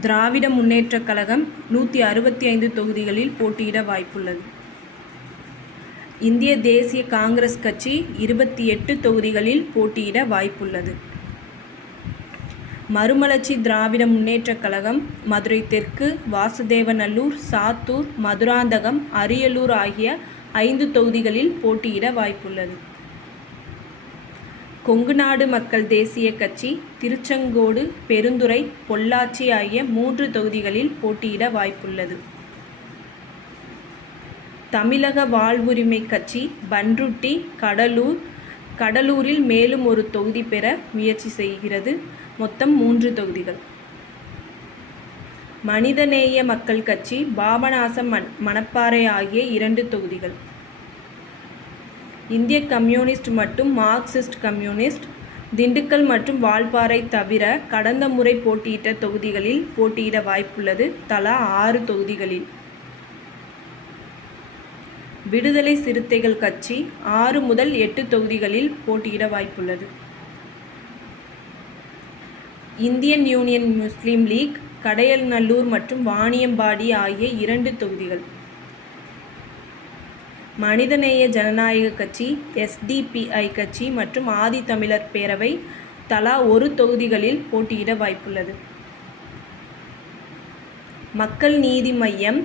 திராவிட முன்னேற்றக் கழகம் நூற்றி அறுபத்தி ஐந்து தொகுதிகளில் போட்டியிட வாய்ப்புள்ளது. இந்திய தேசிய காங்கிரஸ் கட்சி இருபத்தி எட்டு தொகுதிகளில் போட்டியிட வாய்ப்புள்ளது. மறுமலர்ச்சி திராவிட முன்னேற்றக் கழகம் மதுரை தெற்கு வாசுதேவநல்லூர் சாத்தூர் மதுராந்தகம் அரியலூர் ஆகிய ஐந்து தொகுதிகளில் போட்டியிட வாய்ப்புள்ளது. கொங்குநாடு மக்கள் தேசிய கட்சி திருச்செங்கோடு பெருந்துறை பொள்ளாச்சி ஆகிய மூன்று தொகுதிகளில் போட்டியிட வாய்ப்புள்ளது. தமிழக வாழ்வுரிமை கட்சி பன்ருட்டி கடலூர் கடலூரில் மேலும் ஒரு தொகுதி பெற முயற்சி செய்கிறது. மொத்தம் மூன்று தொகுதிகள். மனிதநேய மக்கள் கட்சி பாபநாசம் மண் மணப்பாறை ஆகிய இரண்டு தொகுதிகள். இந்திய கம்யூனிஸ்ட் மற்றும் மார்க்சிஸ்ட் கம்யூனிஸ்ட் திண்டுக்கல் மற்றும் வால்பாறை தவிர கடந்த முறை போட்டியிட்ட தொகுதிகளில் போட்டியிட வாய்ப்புள்ளது தலா ஆறு தொகுதிகளில். விடுதலை சிறுத்தைகள் கட்சி ஆறு முதல் எட்டு தொகுதிகளில் போட்டியிட வாய்ப்புள்ளது. Indian Union Muslim League Kadayanallur மற்றும் வாணியம்பாடி ஆகிய இரண்டு தொகுதிகள். மனிதநேய ஜனநாயக கட்சி எஸ்டிபிஐ கட்சி மற்றும் ஆதித்தமிழர் பேரவை தலா ஒரு தொகுதிகளில் போட்டியிட வாய்ப்புள்ளது. மக்கள் நீதி மையம்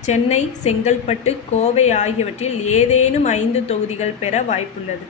சென்னை செங்கல்பட்டு கோவை ஆகியவற்றில் ஏதேனும் ஐந்து தொகுதிகள் பெற வாய்ப்புள்ளது.